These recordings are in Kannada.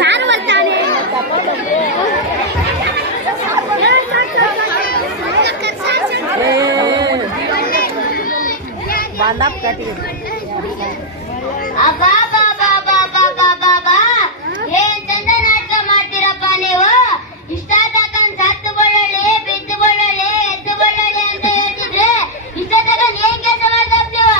ಸಾರು ಬರ್ತಾನೆ ಬಾಂಧವ್ ಕಟ್ಟಿಗೆ ಏನ್ ಚಂದ ನಾಟಕ ಮಾಡ್ತೀರಪ್ಪ ನೀವು. ಇಷ್ಟ ತಕಂದ್ ಸತ್ತು ಬಳ್ಳೊಳ್ಳಿ ಬಿದ್ದು ಬಳ್ಳೊಳ್ಳಿ ಎದ್ದು ಬಳ್ಳೊಳ್ಳಿ ಅಂತ ಹೇಳ್ತಿದ್ರೆ ಇಷ್ಟ ತಕಂದ್ ಏನ್ ಕೆಲಸ ಮಾಡ್ತಾರ ನೀವು?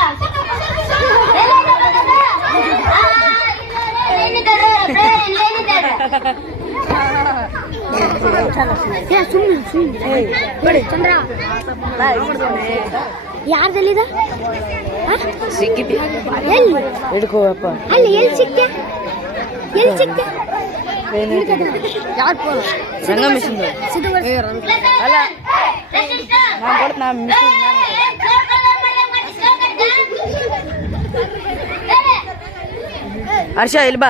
ಚಂದ್ರ ಯಾರ್ದಲ್ಲಿದ ಸಿಕ್ಕಿತಿ ಎಲ್ಲಿ ಹಿಡ್ಕೋಪ್ಪ ಅಲ್ಲಿ ಎಲ್ಲಿ ಸಿಕ್ತೆ ಎಲ್ಲಿ ಸಿಕ್ತೆ ಯಾರು ರಂಗ ಮಿಷನ್ ಅಲ್ಲ ನಾ ಮಿಷನ್ ಹರ್ಷ ಇಲ್ಲಿ ಬಾ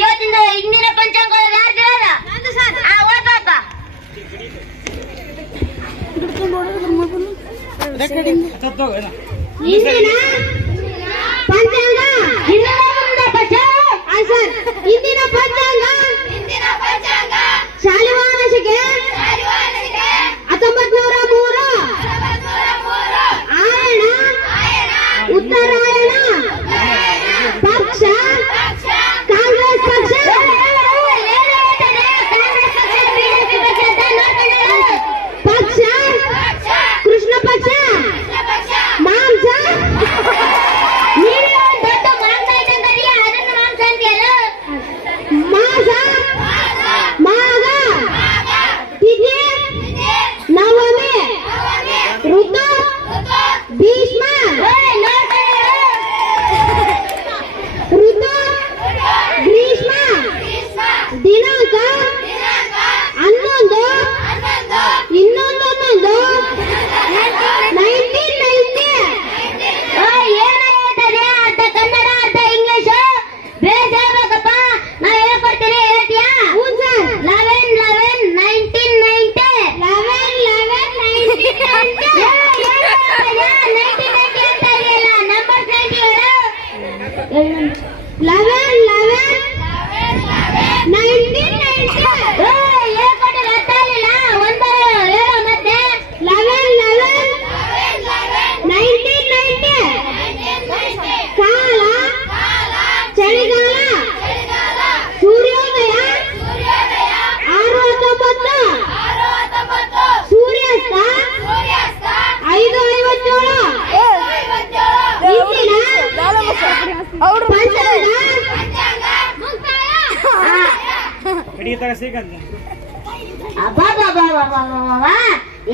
ಇವತ್ತಿಂದ ಇಂದಿನ ಪಂಚಾಂಗ ಇಂದಿನ ಪಂಚಾಂಗ ಶಾಲಿವಾನಸಿಗೆ 1903 ಆಯಣ ಉತ್ತರಾಯಣ ಪಕ್ಷ ಕಾಂಗ್ರೆಸ್ ಪಕ್ಷ ಪಕ್ಷ ಕೃಷ್ಣ ಪಕ್ಷ ಮಾಂಸ ದೊಡ್ಡ ಮಾಂಸ ಇದ್ದಂಗರಿ ಅದನ್ನ ಮಾಂಸ ಅಂತೀಯಲ್ಲ ಮಾಸ ಮಾಗ ತಿಥಿ ಅಬ್ಬಾ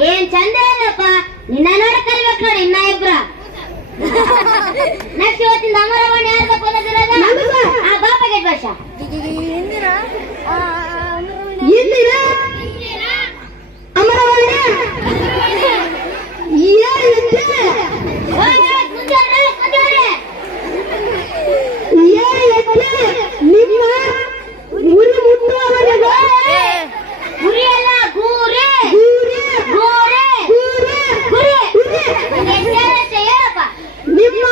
ಏನ್ ಚಂದ ಅಲ್ಲಪ್ಪ. ನಿನ್ನ ನೋಡ ಕರಿಬೇಕು ನೋಡಿ ಇನ್ನ ಇಬ್ರ. ನೆಕ್ಸ್ಟ್ ಇವತ್ತಿನ ಅಮರವಾಣಿ ಯಾರ್ದ ಕೊಲ್ಲದಿರೋದ? ಆ ಬಾಪ ಗೆಟ್ ವರ್ಷ ಇಂದಿನ ಅಮರವಾಣಿ ನಿಮ್ಮ ಉರಿ ಮುಟ್ಟುವವರೆಗೂ ಗುರಿ ಅಲ್ಲ ಗೂರಿ ಹೇಳಪ್ಪ. ನಿಮ್ಮ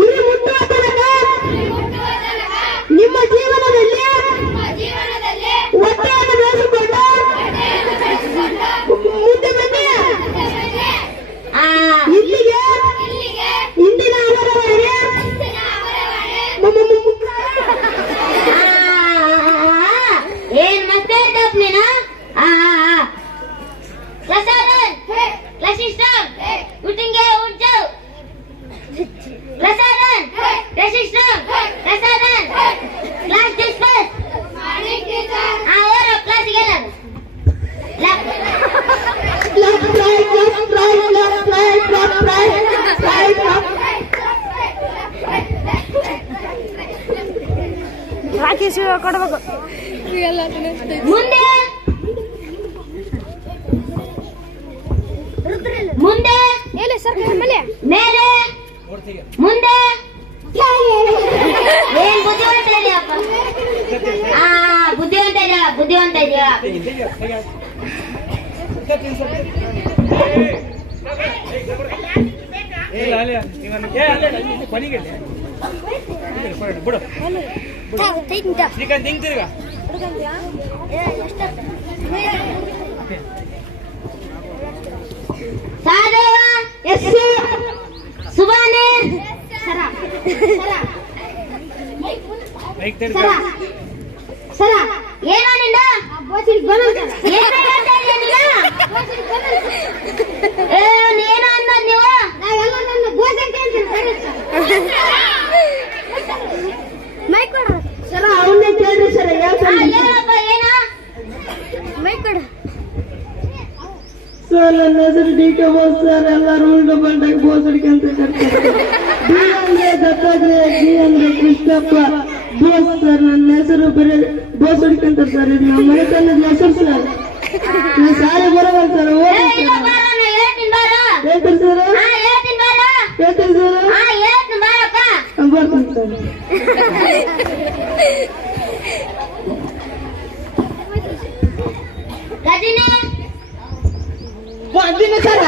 ಉರಿ ಮುಟ್ಟುವ ತನಕ ನಿಮ್ಮ ಜೀವನದಲ್ಲಿ ಹೊಟ್ಟೆಯನ್ನು ಬೇಯಿಸಿಕೊಂಡು ಮುಂದೆ ಬನ್ನಿ. ಇಲ್ಲಿಗೆ ಇಂದಿನ ಅಮರವಾಣಿ ಏನ್ ಮತ್ತೆ ನೀನು? ಪ್ರಸಾದನ್ ಕ್ಲಾಸಿಸ್ಟಮ್ ಊಟಿಂಗೆ ಉಂಟು. ಪ್ರಸಾದನ್ ಕ್ಲಾಸಿಸ್ಟಮ್ ಪ್ರಸಾದನ್ ಕ್ಲಾಸ್ ಡಿಸ್ಪರ್ಸ್. ಓರ ಕ್ಲಾಸಿಗೆ ಕೊಡಬೇಕು. ಮುಂದೆ ಮುಂದೆ ಮೇಲೆ ಮುಂದೆ ಏನ್ ಬುದ್ಧಿವಂತ ಇದೆಯಪ್ಪ. ಬುದ್ಧಿವಂತ ಇದೆಯಾ? ಸಹದೇವ ಸುಬಾನೆ ಸರ ಏನೋ ನಿಂದ ಏನೋ ಅನ್ನೋದ್ ನೀವು? ಸರ ಅವನ್ನೇ ಕೇಳ್ರಿ ಸರ. ಹೇಳಪ್ಪ ಏನೋ? ಸರ್ ನನ್ನ ಹೆಸರು ಡಿ ಕೆ ಬೋಸ್ ಸರ್. ಎಲ್ಲರೂ ಉಲ್ಟಾ ಪಲ್ಟಾಗಿ ಬೋಸ್ ಹಿಡ್ಕೊಂತ ಕರ್ತಾರೆ. ಡಿ ಅಂದ್ರೆ ದತ್ತಾತ್ರೇಯ, ಡಿ ಅಂದ್ರೆ ಕೃಷ್ಣಪ್ಪ, ಬೋಸ್ ಸರ್. ನನ್ನ ಹೆಸರು ಬರೀ ಬೋಸ್ ಹಿಡ್ಕೊಂತ ಸರ್. ಇದು ನಮ್ಮ ಮನೆತನದ ಹೆಸರು ಸರ್. ನಾನು ಶಾಲೆ ಬರೋಲ್ಲ ಸರ್. ಹೇಳ್ತೀನಿ ಬಾರೋ. ಹೇಳ್ತೀರಿ ಸರ್? ಹೇಳ್ತೀನಿ ಬಾರೋ. ಹೇಳ್ತೀರಿ ಸರ್? ಹೇಳ್ತೀನಿ ಬಾರಪ್ಪ. ಬರ್ತೀನಿ ಸರ್. ಗಜಿನಿ ಬಂದಿನಿ ಸರ್.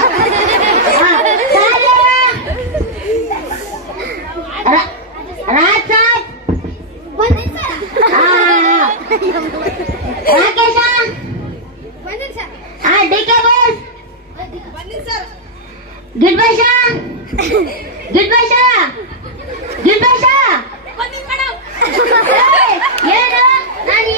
ರಾಜ್ ಸಾಬ್ ರಾಕೇಶ ಡಿ ಕೆ ಬೋಸ್ ಗಿಡ್ ಭಾಷ ಏನು ನಾನು